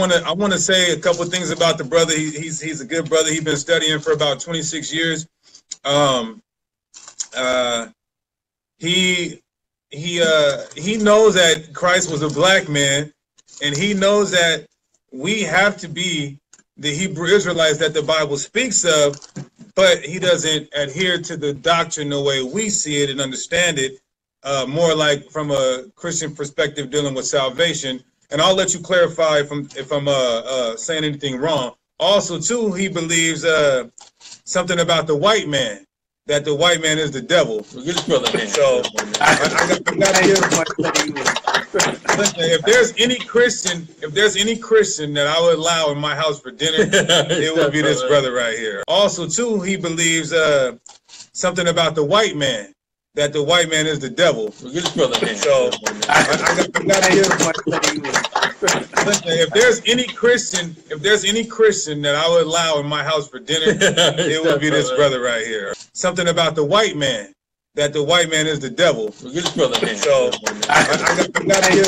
I want to say a couple of things about the brother. He's a good brother. He's been studying for about 26 years. Um, uh, he he knows that Christ was a black man, and he knows that we have to be the Hebrew Israelites that the Bible speaks of, but he doesn't adhere to the doctrine the way we see it and understand it, more like from a Christian perspective dealing with salvation. And I'll let you clarify if I'm saying anything wrong. Also, too, he believes something about the white man, that the white man is the devil. Well, get his brother hand. So I gotta give. Listen, if there's any Christian that I would allow in my house for dinner, it would be this brother right here. Also, too, he believes something about the white man, that the white man is the devil. Well, get his brother hand. So I gotta give. Listen, if there's any Christian that I would allow in my house for dinner, it would be this brother right here. Something about the white man, that the white man is the devil. Well, get his brother hand. So I gotta give.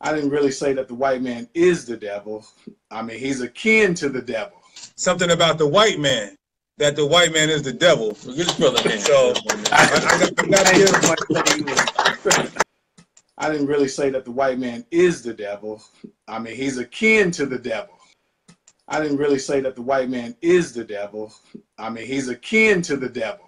I didn't really say that the white man is the devil. I mean, he's akin to the devil. Something about the white man, that the white man is the devil. Well, get his brother hand. So I gotta give. I didn't really say that the white man is the devil. I mean, he's akin to the devil. I didn't really say that the white man is the devil. I mean, he's akin to the devil.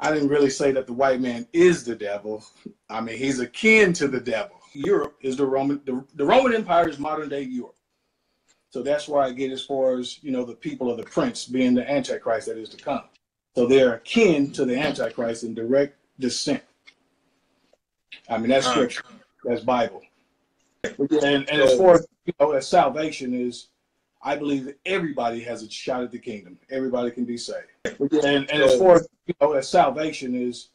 I didn't really say that the white man is the devil. I mean, he's akin to the devil. Europe is the Roman Empire is modern day Europe. So that's where I get as far as, you know, the people of the prince being the Antichrist that is to come. So they're akin to the Antichrist in direct descent. I mean, that's scripture. That's Bible. And as far as, you know, as salvation is, I believe that everybody has a shot at the kingdom. Everybody can be saved. And as far as, you know, as salvation is,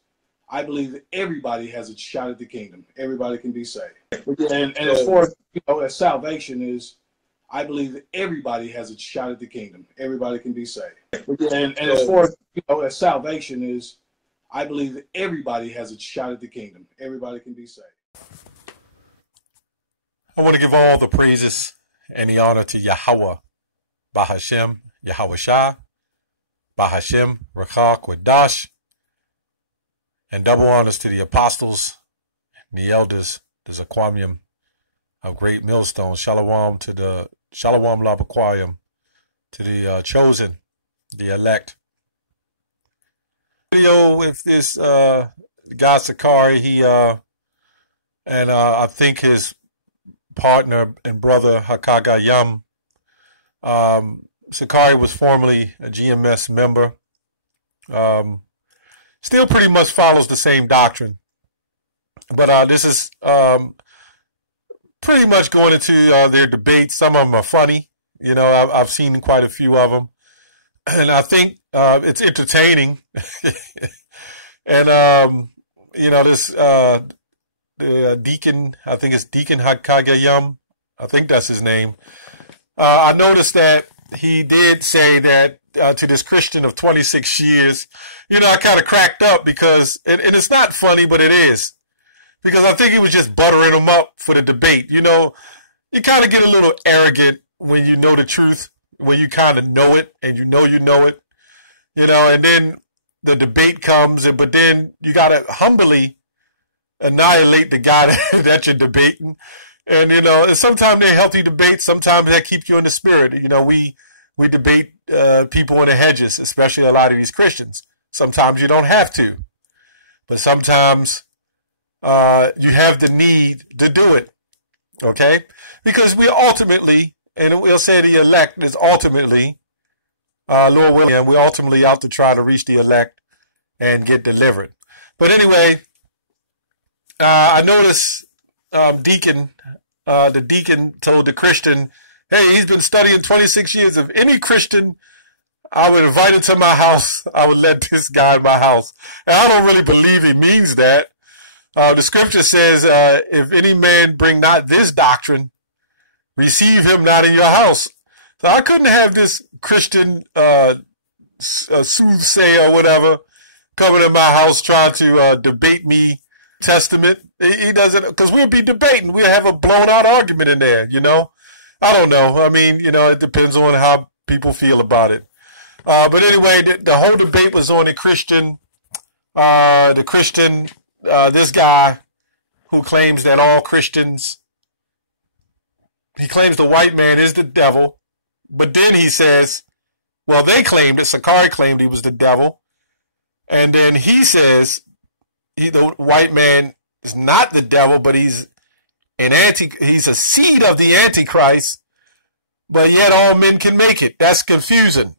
I believe that everybody has a shot at the kingdom. Everybody can be saved. And as far as, you know, as salvation is, I believe that everybody has a shot at the kingdom. Everybody can be saved. And as far as, you know, as salvation is, I believe that everybody has a shot at the kingdom. Everybody can be saved. I want to give all the praises and the honor to Yahweh, Bahashem, Yahweh Shah, Bahashem, Rakha, Quadash, and double honors to the apostles and the elders, the Zaquamium of Great Millstone. Shalom to the Shalom Labaquayim, to the chosen, the elect. Video with this guy Sicarii, he and I think his partner and brother Hakaga Yum. Sicarii was formerly a GMS member. Still pretty much follows the same doctrine, but this is pretty much going into their debates. Some of them are funny. You know, I've seen quite a few of them, and I think it's entertaining. And you know, this the deacon, I think it's Deacon Hakagayam, I think that's his name. I noticed that he did say that to this Christian of 26 years. You know, I kind of cracked up because, and it's not funny, but it is. Because I think he was just buttering him up for the debate. You know, you kind of get a little arrogant when you know the truth, when you kind of know it and you know it. You know, and then the debate comes, but then you got to humbly annihilate the guy that you're debating. And, you know, sometimes they're healthy debates. Sometimes that keep you in the spirit. You know, we debate people in the hedges, especially a lot of these Christians. Sometimes you don't have to. But sometimes you have the need to do it. Okay? Because we ultimately, and we'll say the elect is ultimately, Lord willing, we're ultimately out to try to reach the elect and get delivered. But anyway, I noticed the deacon told the Christian, hey, he's been studying 26 years. If any Christian I would invite him to my house, I would let this guy in my house. And I don't really believe he means that. The scripture says, if any man bring not this doctrine, receive him not in your house. So I couldn't have this Christian soothsayer or whatever coming to my house trying to debate me Testament. He doesn't, because we'll be debating. We'll have a blown out argument in there, you know. I don't know. I mean, you know, it depends on how people feel about it. But anyway, the whole debate was on this guy who claims that all Christians, he claims the white man is the devil, but then he says, well, they claimed it, Sicarii claimed he was the devil, and then he says the white man is not the devil, but he's a seed of the Antichrist, but yet all men can make it. That's confusing.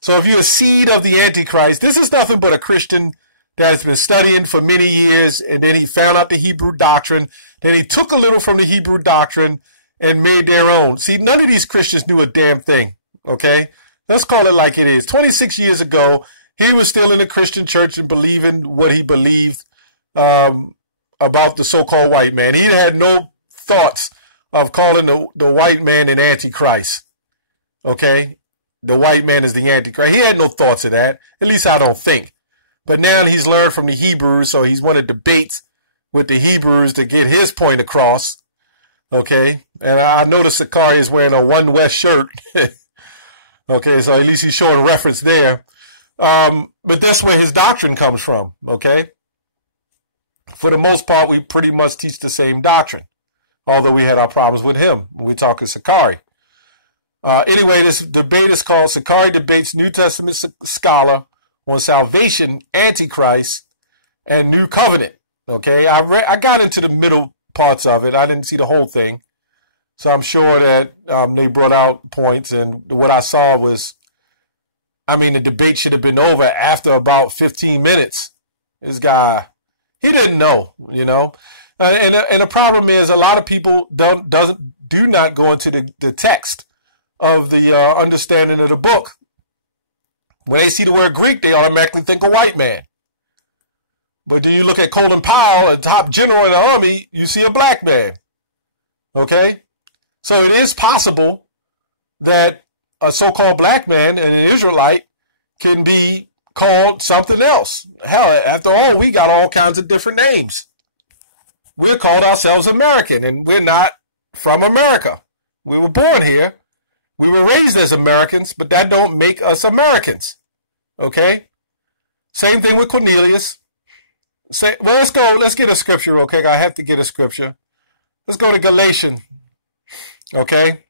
So if you're a seed of the Antichrist, this is nothing but a Christian that has been studying for many years, and then he found out the Hebrew doctrine. Then he took a little from the Hebrew doctrine and made their own. See, none of these Christians knew a damn thing, okay? Let's call it like it is. 26 years ago, he was still in the Christian church and believing what he believed about the so-called white man. He had no thoughts of calling the white man an antichrist, okay? The white man is the antichrist. He had no thoughts of that. At least I don't think. But now he's learned from the Hebrews, so he's wanted to debate with the Hebrews to get his point across. Okay? And I noticed Sicarii is wearing a One West shirt. Okay, so at least he's showing reference there. But that's where his doctrine comes from. Okay? For the most part, we pretty much teach the same doctrine. Although we had our problems with him when we talk to Sicarii. Anyway, this debate is called Sicarii Debates New Testament Scholar on Salvation, Antichrist, and New Covenant. Okay, I got into the middle parts of it. I didn't see the whole thing. So I'm sure that they brought out points, and what I saw was, I mean, the debate should have been over after about 15 minutes. This guy, he didn't know, you know. And the problem is a lot of people do not go into the text of the understanding of the book. When they see the word Greek, they automatically think a white man. But then you look at Colin Powell, a top general in the army, you see a black man. Okay? So it is possible that a so-called black man and an Israelite can be called something else. Hell, after all, we got all kinds of different names. We're called ourselves American, and we're not from America. We were born here. We were raised as Americans, but that don't make us Americans. Okay? Same thing with Cornelius. Let's get a scripture, okay? I have to get a scripture. Let's go to Galatians. Okay?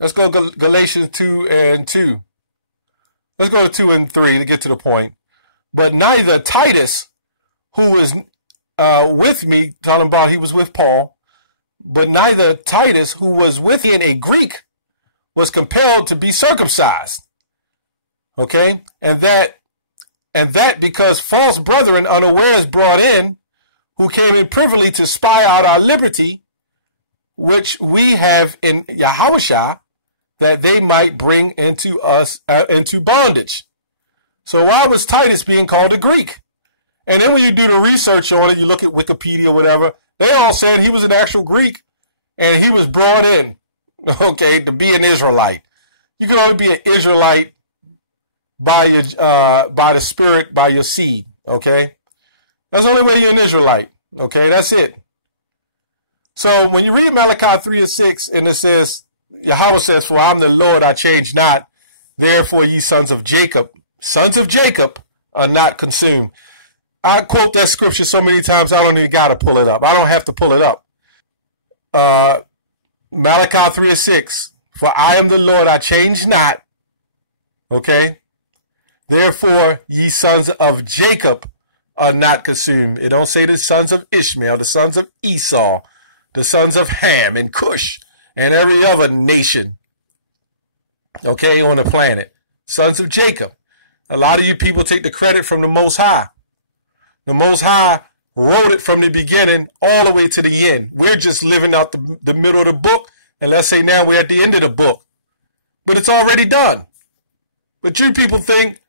Let's go to Galatians 2 and 2. Let's go to 2 and 3 to get to the point. But neither Titus, who was with me, talking about he was with Paul, but neither Titus, who was with him, a Greek, was compelled to be circumcised. Okay? And that because false brethren unawares brought in, who came in privily to spy out our liberty, which we have in Yahushua, that they might bring into us into bondage. So why was Titus being called a Greek? And then when you do the research on it, you look at Wikipedia or whatever, they all said he was an actual Greek, and he was brought in, okay, to be an Israelite. You can only be an Israelite by the Spirit, by your seed, okay? That's the only way you're an Israelite, okay? That's it. So when you read Malachi 3 and 6, and it says, Yahweh says, for I'm the Lord, I change not. Therefore, ye sons of Jacob are not consumed. I quote that scripture so many times, I don't even got to pull it up. I don't have to pull it up. Malachi 3 and 6, for I am the Lord, I change not. Okay? Therefore, ye sons of Jacob are not consumed. It don't say the sons of Ishmael, the sons of Esau, the sons of Ham and Cush, and every other nation, okay, on the planet. Sons of Jacob. A lot of you people take the credit from the Most High. The Most High wrote it from the beginning all the way to the end. We're just living out the middle of the book, and let's say now we're at the end of the book. But it's already done. But you people think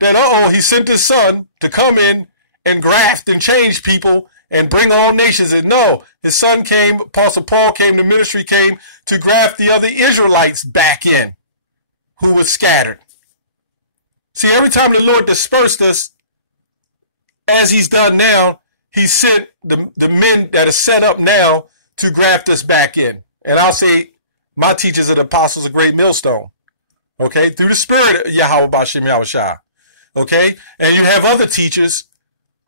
that, he sent his son to come in and graft and change people and bring all nations. And no, his son came, Apostle Paul came, the ministry came to graft the other Israelites back in who was scattered. See, every time the Lord dispersed us, as he's done now, he sent the men that are set up now to graft us back in. And I'll say, my teachers are the apostles of Great Millstone. Okay? Through the spirit of Yahweh Bashem Yahushua. Okay? And you have other teachers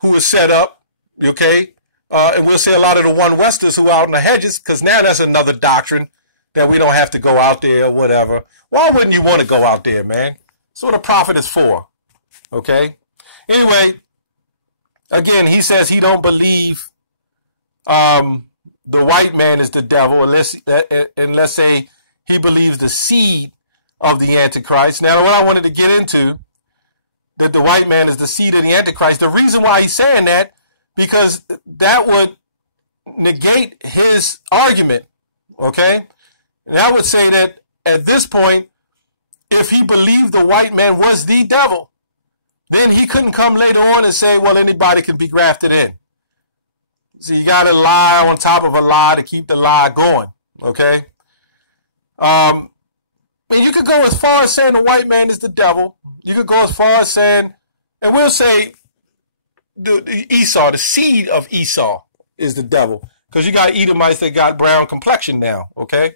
who are set up. Okay? And we'll say a lot of the one Westers who are out in the hedges, because now that's another doctrine that we don't have to go out there or whatever. Why wouldn't you want to go out there, man? That's what a prophet is for. Okay? Anyway, again, he says he don't believe the white man is the devil unless say he believes the seed of the Antichrist. Now, what I wanted to get into, that the white man is the seed of the Antichrist, the reason why he's saying that, because that would negate his argument, okay? And I would say that at this point, if he believed the white man was the devil, then he couldn't come later on and say, well, anybody can be grafted in. So you got to lie on top of a lie to keep the lie going, okay? And you could go as far as saying the white man is the devil. You could go as far as saying, and we'll say the Esau, the seed of Esau is the devil. Because you got Edomites that got brown complexion now, okay?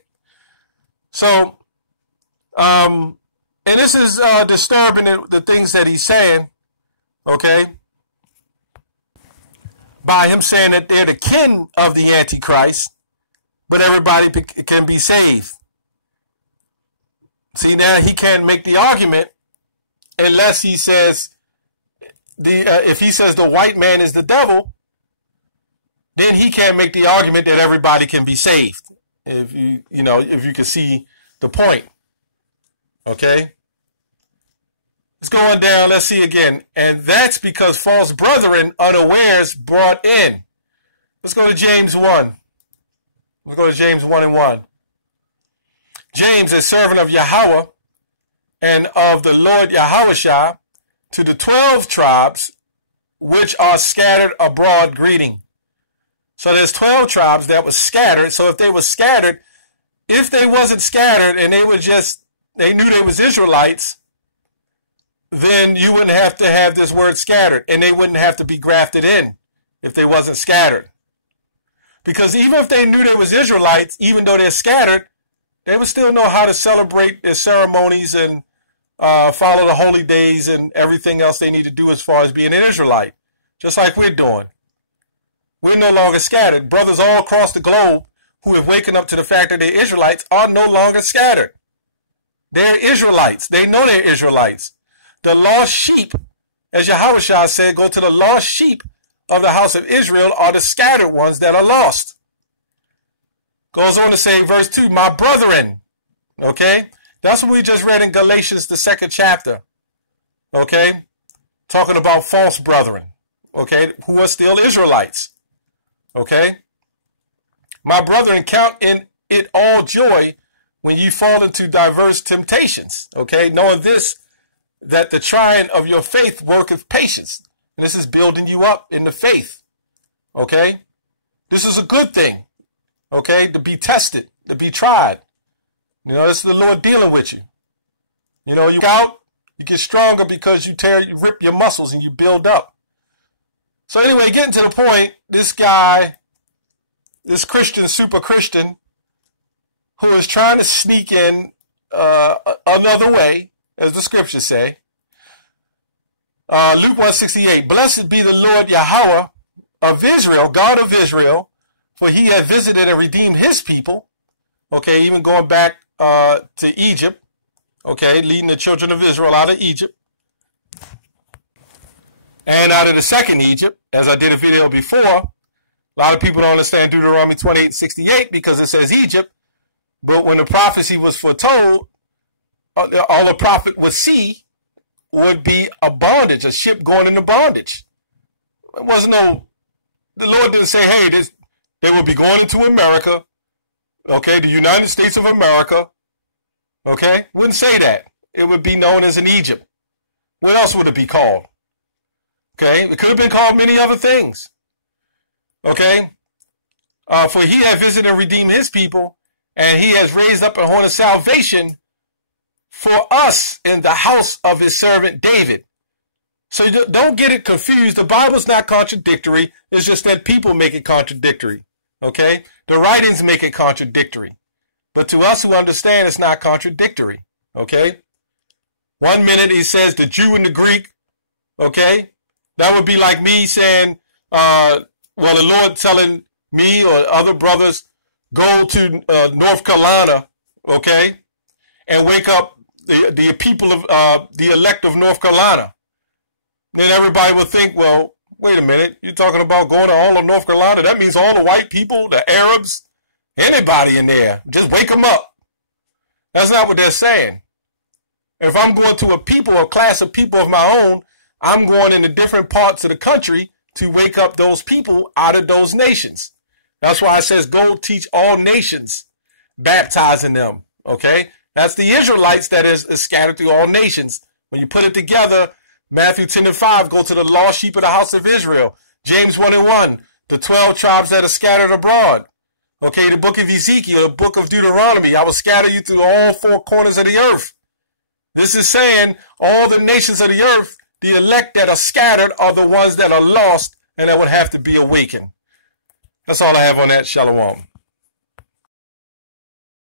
So, and this is disturbing, the things that he's saying, okay? By him saying that they're the kin of the Antichrist, but everybody can be saved. See, now he can't make the argument unless he says, if he says the white man is the devil, then he can't make the argument that everybody can be saved. If you can see the point. Okay? Let's go on down. Let's see again. And that's because false brethren unawares brought in. Let's go to James 1. Let's go to James 1:1. James, a servant of Yahweh and of the Lord Yahushua, to the 12 tribes which are scattered abroad, greeting. So there's 12 tribes that were scattered. So if they were scattered, if they wasn't scattered and they knew they was Israelites, then you wouldn't have to have this word scattered, and they wouldn't have to be grafted in if they wasn't scattered. Because even if they knew they was Israelites, even though they're scattered, they would still know how to celebrate their ceremonies and follow the holy days and everything else they need to do as far as being an Israelite, just like we're doing. We're no longer scattered. Brothers all across the globe who have waken up to the fact that they're Israelites are no longer scattered. They're Israelites. They know they're Israelites. The lost sheep, as Yahushua said, go to the lost sheep of the house of Israel are the scattered ones that are lost. Goes on to say, verse 2, my brethren, okay? That's what we just read in Galatians, the 2nd chapter, okay? Talking about false brethren, okay, who are still Israelites, okay? My brethren, count in it all joy when you fall into diverse temptations, okay? Knowing this, that the trying of your faith worketh patience. And this is building you up in the faith, okay? This is a good thing, okay, to be tested, to be tried. You know, this is the Lord dealing with you. You know, you out, you get stronger because you rip your muscles and you build up. So anyway, getting to the point, this guy, this Christian, super Christian, who is trying to sneak in another way, as the scriptures say. Luke 1:68, blessed be the Lord Yahweh of Israel, God of Israel, for he hath visited and redeemed his people. Okay, even going back to Egypt, okay, leading the children of Israel out of Egypt. And out of the second Egypt, as I did a video before, a lot of people don't understand Deuteronomy 28:68 because it says Egypt, but when the prophecy was foretold, all the prophet would see would be a bondage, a ship going into bondage. It wasn't the Lord didn't say, hey, they will be going into America, okay, the United States of America, okay? Wouldn't say that. It would be known as an Egypt. What else would it be called? Okay, it could have been called many other things, okay? For he hath visited and redeemed his people, and he has raised up a horn of salvation for us in the house of his servant David. So don't get it confused. The Bible's not contradictory. It's just that people make it contradictory. Okay? The writings make it contradictory. But to us who understand, it's not contradictory. Okay? One minute he says the Jew and the Greek. Okay? That would be like me saying, well, the Lord telling me or other brothers, go to North Carolina, okay, and wake up the people of the elect of North Carolina. Then everybody would think, well, wait a minute, you're talking about going to all of North Carolina? That means all the white people, the Arabs, anybody in there. Just wake them up. That's not what they're saying. If I'm going to a people, a class of people of my own, I'm going into different parts of the country to wake up those people out of those nations. That's why it says, go teach all nations, baptizing them. Okay? That's the Israelites that is scattered through all nations. When you put it together, Matthew 10:5, go to the lost sheep of the house of Israel. James 1:1, the 12 tribes that are scattered abroad. Okay, the book of Ezekiel, the book of Deuteronomy, I will scatter you through all four corners of the earth. This is saying all the nations of the earth, the elect that are scattered are the ones that are lost and that would have to be awakened. That's all I have on that. Shalom.